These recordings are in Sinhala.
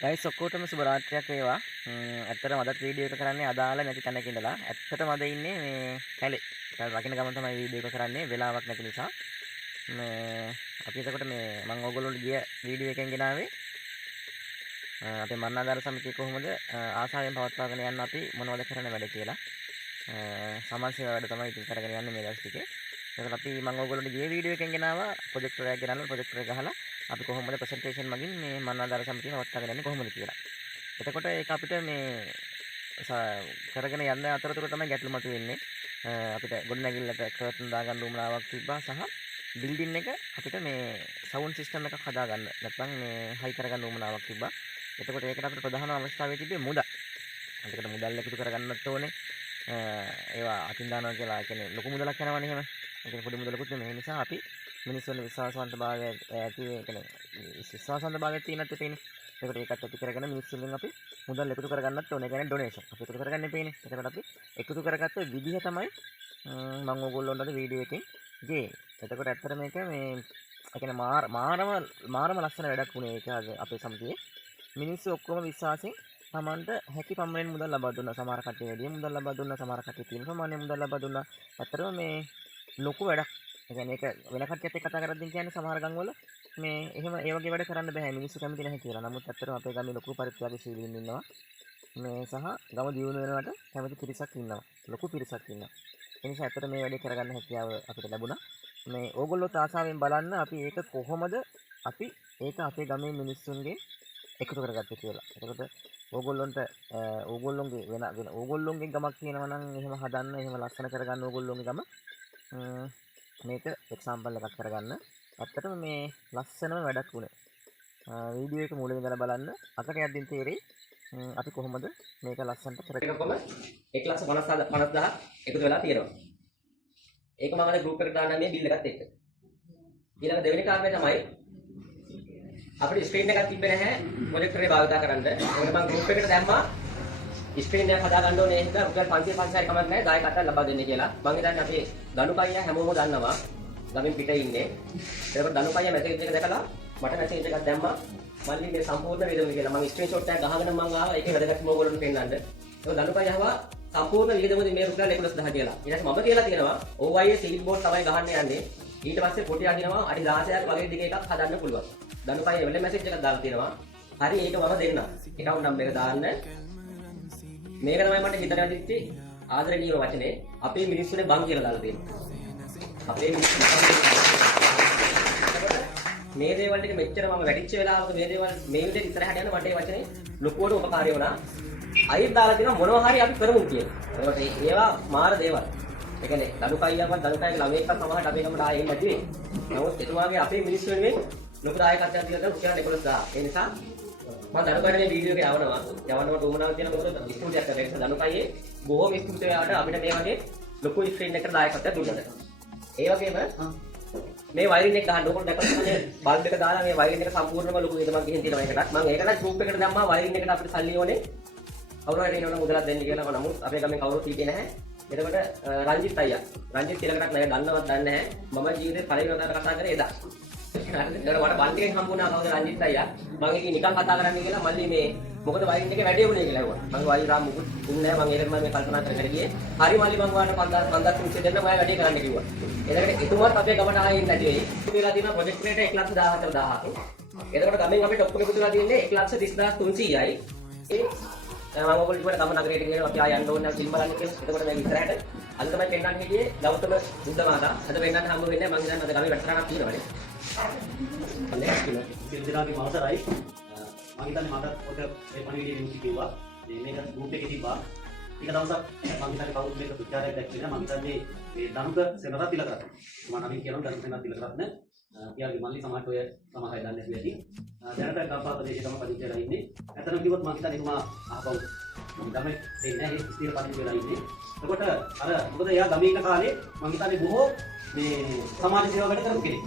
ගයිස් ඔක්කොටම සුබ රාත්‍රියක් වේවා. ඇත්තටම අදත් වීඩියෝ එක කරන්නේ අදාළ නැති තැනක ඉඳලා. ඇත්තටම අද ඉන්නේ මේ කැලේ. කැල රකින්න ගමන් තමයි වීඩියෝ එක කරන්නේ වෙලාවක් නැති නිසා. මේ අපි එතකොට මේ මම ඕගොල්ලන්ට ගිය වීඩියෝ එකෙන් ගෙනාවේ අපේ මරණාධාර සමිතිය කොහොමද ආසාවෙන් පවත්වාගෙන යන්න අපි මොනවද කරන්න වැඩ කියලා. සමාජ සේවා වැඩ තමයි ඉතින් කරගෙන යන්නේ මේ දවස් ටිකේ. එතකොට අපි මම ඕගොල්ලන්ට ගිය වීඩියෝ එකෙන් ගෙනාවා ප්‍රොජෙක්ටර් එකක් ගෙනල්ලා ප්‍රොජෙක්ටර් එක ගහලා අපි කොහොමද ප්‍රසන්ටේෂන් මගින් මේ මරණාධාර සමිතිය පවත්වාගෙන යන්නේ කොහොමද කියලා. එතකොට ඒක අපිට මේ කරගෙන යන්න අතරතුර තමයි ගැටලු මතුවෙන්නේ. අපිට ගොඩනැගිල්ලට කර්ටන් දාගන්න උවමනාවක් තිබ්බා සහ බිල්ඩින් එක අපිට මේ සවුන්ඩ් සිස්ටම් එකක් හදාගන්න නැත්නම් මේ හයි කරගන්න උවමනාවක් තිබ්බා. එතකොට ඒකට අපිට ප්‍රධාන අවස්ථාවේ තිබ්බේ මුදල්. අපිට මුදල් එකතු කරගන්නත් ඕනේ. ඒවා අතින් දානවා කියලා කියන්නේ ලොකු මුදලක් යනවනේ එහෙම. ඒක පොඩි මුදලකුත් නෙමෙයි. ඒ නිසා අපි මිනිස්සුන්ගේ විශ්වාසවන්තභාවය ඇති කියන්නේ විශ්වාසවන්තභාවයක් තියෙනත් තියෙන්නේ. ඒකට ඒකත් ඇති කරගෙන මිනිස්සුන්ගෙන් අපි මුදල් එකතු කරගන්නත් ඕනේ. ඒ කියන්නේ ඩොනේෂන්. අපි එකතු කරගන්න එපේනේ. ඒකට අපි එකතු කරගත්ත විදිහ තමයි මම ඕගොල්ලොන්ට වීඩියෝ එකෙන් ගියේ. එතකොට ඇත්තට මේක මේ ඒ කියන්නේ මාරම ලස්සන වැඩක් වුණේ ඒක අපේ සමිතියේ. මිනිස්සු ඔක්කොම විශ්වාසයෙන් තමන්ට හැකි පමණින් මුදල් ලබා දුන්නා. සමහර කට්ටිය වැඩි මුදල් ලබා දුන්නා. සමහර කට්ටිය තියෙන ප්‍රමාණය මුදල් ලබා දුන්නා. ඇත්තටම මේ ලොකු වැඩක්. ඒ කියන්නේ ඒක වෙන කට්ටියත් එක්ක කතා කරද්දී කියන්නේ සමහර ගම් වල මේ එහෙම ඒ වගේ වැඩ කරන්න බෑ. මිනිස්සු කැමති නැහැ කියලා. නමුත් ඇත්තටම අපේ ගමේ ලොකු පරිත්‍යාගශීලීන් ඉන්නවා. මේ සහ ගම දියුණු වෙනවට කැමති පිරිසක් ඉන්නවා. ලොකු පිරිසක් ඉන්නවා. ඒ නිසා ඇත්තට මේ වැඩේ කරගන්න හැකියාව අපිට ලැබුණා. මේ ඕගොල්ලොත් ආසාවෙන් බලන්න අපි ඒක කොහොමද අපි ඒක අපේ ගමේ මිනිස්සුන්ගේ එකතු කරගත්තේ කියලා. එතකොට ඕගොල්ලොන්ට ඕගොල්ලොන්ගේ වෙන ඕගොල්ලොන්ගේ ගමක් තියෙනවා නම් එහෙම හදන්න එහෙම ලස්සන කරගන්න ඕගොල්ලොන්ගේ ගම මේක එක්සැම්පල් එකක් කරගන්න. ඇත්තටම මේ ලස්සනම වැඩක් වුණේ. වීඩියෝ එක මුලින් ඉඳලා බලන්න අකට යද්දී තේරෙයි අපි කොහොමද මේක ලස්සනට කරගෙන කොහොම 1,50,000 එකතු වෙලා තියෙනවා. ඒක මම අද ගෲප් එකට දාන්න මේ බිල් එකත් එක්ක. ඊළඟ දෙවෙනි කාරණේ තමයි අපිට ස්ක්‍රීන් එකක් තිබ්බේ නැහැ ප්‍රොජෙක්ටර් එක භාවිත කරන්න. ඒකට මම ගෲප් එකට දැම්මා ස්ක්‍රීන් එකක් හදා ගන්න ඕනේ හින්දා රුපියල් 500 කමක් නැහැ දායකත්වයක් ලබා දෙන්න කියලා. මම හිතන්නේ අපි දනුපයියා හැමෝම දන්නවා. ගමින් පිටේ ඉන්නේ. ඒකට දනුපයියා මැසේජ් එක දැකලා මට මැසේජ් එකක් දැම්මා. මල්ලි මේ සම්පූර්ණ වේදම කියලා. මම ස්ක්‍රීන්ෂොට් එකක් ගහගෙන මම ආවා. ඒකේ වැදගත්කම ඕගොල්ලන්ට පෙන්නන්න. ඒක දනුපයියාව සම්පූර්ණ වේදමදී මේ රුපියල් 11,000 කියලා. ඊට පස්සේ මම කියලා තියෙනවා OIA සීල් බෝඩ් තමයි ගහන්න යන්නේ. ඊට පස්සේ පොටි අදිනවා අඩි 16ක් වගේ දිග එකක් හදන්න පුළුවන්. දනුපයියා වෙලෙ මැසේජ් එකක් දාලා තියෙනවා. හරි ඒක මම දෙන්නම්. account number එක දාන්න. මේක තමයි මට හිතට වැදිච්ච ආදරණීය වචනේ. අපේ මිනිස්සුනේ බං කියලා දාලා තියෙනවා. අපේ මිනිස්සු මේ දේවල් ටික මෙච්චර මම වැඩිච්ච වෙලාවක මේ දේවල් මේ විදිහට ඉස්සරහට යන මට මේ වචනේ ලොකුවට උපකාරී වුණා. අයිත් දාලා තියෙනවා මොනවා හරි අපි කරමු කියලා. ඒකට ඒවා මාර දේවල්. ඒ කියන්නේ දනුකයියාවත් දනුකයිගේ ළමයෙක්වත් සමහරට අපේ ගමට ආයෙ නැති වෙයි. නමුත් එතුමාගේ අපේ මිනිස්සු වෙනුවෙන් ලොකු දායකත්වයක් දීලා රුපියල් 11,000. ඒ නිසා මම දනුකයිගේ වීඩියෝ එක යවන්නට උවමනාවක් තියෙන මොකද ස්ටුඩියෝයක් කරගෙන දනුකයියේ බොහොම ස්තුතියි අපිට මේ වගේ ලොකු ස්ක්‍රීන් එකකට දායකත්වයක් දුන්නාට. ඒ වගේම මේ වයරින් එක ගහන්න ඕකට දැක්කම බල්බ් එක දාලා මේ වයරින් එක සම්පූර්ණයෙන්ම ලොකු වේදමක් ගිහින් තියෙනවා ඒකටත් මම ඒකට ගෲප් එකට දැම්මා වයරින් එකට අපිට සල්ලි ඕනේ කවුරු හරි එනවනම් මුදලක් දෙන්න කියලා. නමුත් අපේ ගමෙන් කවුරුත් හිටියේ නැහැ. එතකොට රංජිත් අයියා රංජිත් තිලකටත් නෑ දන්නවත් දන්නේ නැහැ. මම ජීවිතේ පළවෙනි වතාවට කතා කරේ එදා. හරිද? ඒකට මට බන් ටිකෙන් හම්බුණා කවුද රංජිත් අයියා. මම ඒකේ නිකන් කතා කරන්නේ කියලා මල්ලි මේ මොකද වයින් එකේ වැඩේ වුණේ කියලා ඇහුවා. මම වයිරාම් මුකුත් දුන්නේ නැහැ. මම ඒකට මේ කල්පනා කර ගියේ. හරි මල්ලි මම ඔයාලට 5,300 දෙන්න මම වැඩේ කරන්න කිව්වා. එතකොට එතුමාත් අපේ ගමට ආයෙත් නැති වෙයි. ඉතිලා තියෙන ප්‍රොජෙක්ට් එකට 1,14,000. එතකොට ගමෙන් අපිට ඔක්කොම එකතු වෙලා තියෙන්නේ 1,30,300යි. ඒ මම ඔයගොල්ලෝ ඉතින් ගම නගරයට ගිහින් අපි ආය යන්න ඕනේ නැහැ ෆිල්ම් බලන්න කියලා. එතකොට දැන් ඉස්සරහට අද තමයි පෙන්නන්න හිටියේ ගෞතම බුද්ධ මාතා. අද පෙන්නන්න හම්බ වෙන්නේ මම හිතන්නේ අද ගමේ වැඩසටහනක් තියෙනවනේ. අනේ කිලෝ සිල්දිනාගේ මාසරයි. මම හිතන්නේ මට ඔක මේ පණිවිඩය දෙන්න කිව්වා. මේක ගෲප් එකේ තිබ්බා. ටික දවසක් මම හිතන්නේ කවුරුත් මේක ප්‍රචාරයක් දැක්කේ නැහැ. මම හිතන්නේ මේ දනුක සෙනරත් තිලකරත්න. මම නමින් කියනවා දනුක සෙනරත් තිලකරත්න. පියාගේ මල්ලි සමහරට ඔය සමහර අය දන්නේ නැති ඇති. දැනට ගම්පහ ප්‍රදේශයේ තමයි පදිංචි වෙලා ඉන්නේ. ඇත්තටම කිව්වොත් මම හිතන්නේ එතුමා අහපව්. මම තමයි දෙන්නේ නැහැ ස්ථිර පදිංචි වෙලා ඉන්නේ. එතකොට අර මොකද එයා ගමේ ඉන්න කාලේ මම හිතන්නේ බොහෝ මේ සමාජ සේවා වැඩ කරපු කෙනෙක්.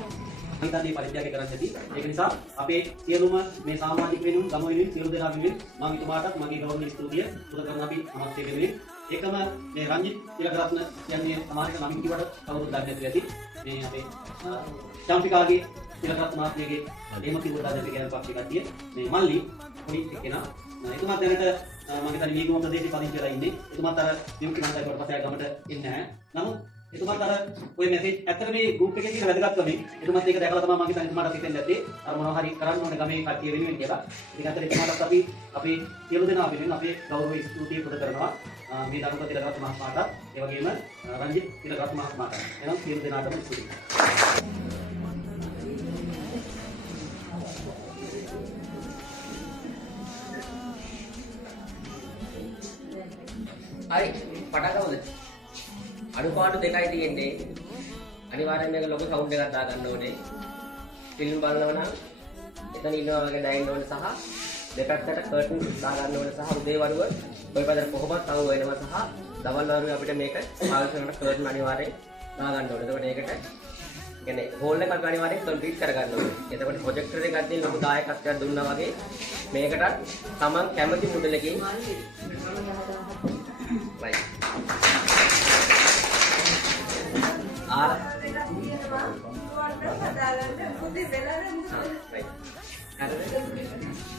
මම හිතන්නේ පරිත්‍යාගය කරන්න ඇති. ඒක නිසා අපේ සියලුම මේ සමාජික වෙනුන් ගම වෙනුන් සියලු දෙනා වෙනුන් මම එතුමාටත් මගේ ගෞරවනීය ස්තුතිය පුද කරන අපි අමතක වෙන්නේ. ඒකම මේ රංජිත් තිලකරත්න කියන්නේ සමාජික නම් කිව්වට කවුරුත් දන්නේ නැති ඇති. මේ අපේ චම්පිකාගේ තිලකරත්න මාත්‍යගේ එහෙම කිව්වට දැන් කියන පක්ෂ කතිය මේ මල්ලි පොඩි කෙනා. එතුමා දැනට මම හිතන්නේ මේගම ප්‍රදේශයේ පදිංචි වෙලා ඉන්නේ. එතුමාත් අර නියුක්ති මන්ත්‍රී කොට පස්සේ ගමට එන්නේ නැහැ. නමුත් එතුමාත් අර ඔය මැසේජ් ඇත්තට මේ ගෲප් එකේ තියෙන වැදගත්කම එතුමාත් ඒක දැකලා තමයි මම හිතන්නේ එතුමාට හිතෙන්නේ නැත්තේ අර මොනවා හරි කරන්න ඕනේ ගමේ කට්ටිය වෙනුවෙන් කියලා. ඉතින් අතට එතුමාටත් අපි අපේ සියලු දෙනා වෙනුවෙන් අපේ ගෞරව ස්තුතිය පුද කරනවා. මේ ධර්මපති තිලකරත්න මහත්මයාට ඒ වගේම රංජිත් තිලකරත්න මහත්මයාට. එනම් සියලු දෙනාටම ස්තුතියි. හරි පටන් ගමුද? අඩුපාඩු දෙකයි තියෙන්නේ. අනිවාර්යෙන් මේක ලොකු සවුන්ඩ් එකක් දාගන්න ඕනේ. ෆිල්ම් බලනවා නම් එතන ඉන්නවා වගේ ඩයින් ඕනේ සහ දෙපැත්තට කර්ටන් දාගන්න ඕනේ සහ උදේ වරුව ඔය පැත්තට කොහොමත් අවු වෙනවා සහ දවල් වරුවේ අපිට මේක පාවිච්චි කරනකොට කර්ටන් අනිවාර්යෙන් දාගන්න ඕනේ. එතකොට ඒකට කියන්නේ හෝල් එකක් අනිවාර්යෙන් කම්ප්ලීට් කරගන්න ඕනේ. එතකොට ප්‍රොජෙක්ටර් එකක් ගන්න ලොකු දායකත්වයක් දුන්නා වගේ මේකට තමන් කැමති මුදලකින් right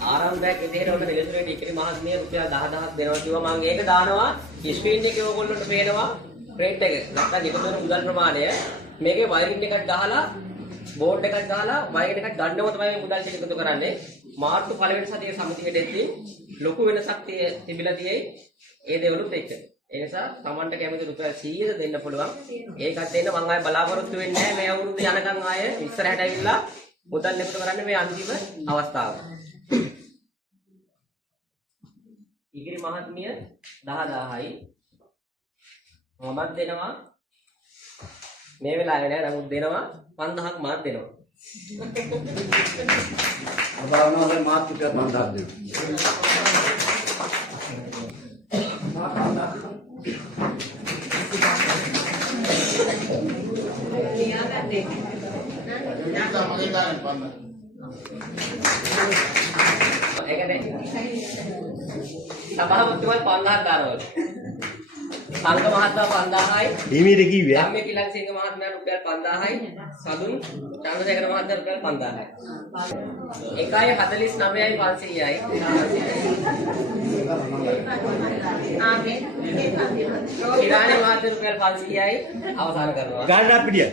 ආරම්භයක් විදිහට ඔන්න නෙලසුරේට ඉකිරි මහත්මිය රුපියල් 10000ක් දෙනවා කිව්වා මම ඒක දානවා ස්ක්‍රීන් එකේ ඕගොල්ලන්ට පේනවා රේට් එක නැත්නම් එකතු වෙන මුදල් ප්‍රමාණය මේකේ වයරින් එකක් ගහලා බෝඩ් එකක් ගහලා වයරින් එකක් ගන්නව තමයි මේ මුදල් ටික එකතු කරන්නේ මාර්තු පළවෙනි සතියේ සමිතියට එද්දී ලොකු වෙනසක් තිබිලා තියෙයි ඒ දේවලුත් එක්ක ඒ නිසා Tamanට කැමති රුපියල් 100ද දෙන්න පුළුවන් ඒකත් දෙන්න මම ආයෙ බලාපොරොත්තු වෙන්නේ නැහැ මේ අවුරුද්ද යනකම් ආයෙ ඉස්සරහට ඇවිල්ලා මුදල් එකතු කරන්නේ මේ අන්තිම අවස්ථාව ඉගිරි මහත්මිය 10000යි මමත් දෙනවා මේ වෙලාවේ නෑ නමුත් දෙනවා 5000ක් මාත් දෙනවා අබාවනවා දැන් මාත් ටිකක් 5000ක් සභාපතිතුමා 5000ක් දානවා. සංඝ මහත්මයා 5000යි. හිමීට කිව්වේ. ධම්මේ කිලං සිංහ මහත්මයා රුපියල් 5000යි. සදුන් චන්ද්‍රසේකර මහත්මයා රුපියල් 5000යි. 1.49යි 500යි. ඉරානි මහත්මයා රුපියල් 500යි අවසන් කරනවා. ගාන අපිටිය.